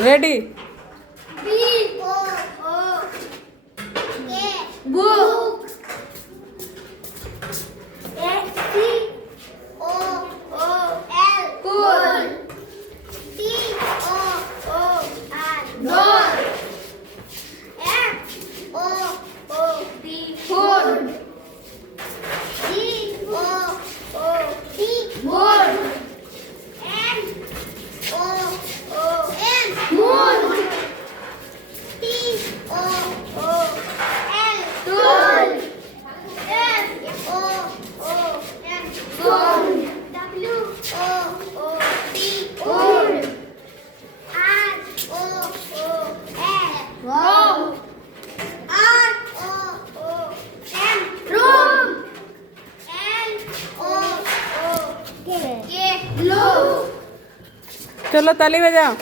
Ready. Book. Cool. Door. Food. Moon. Moon. Tool. Soul. Wood. Wow. Room. Blue. चलो ताली बजाओ।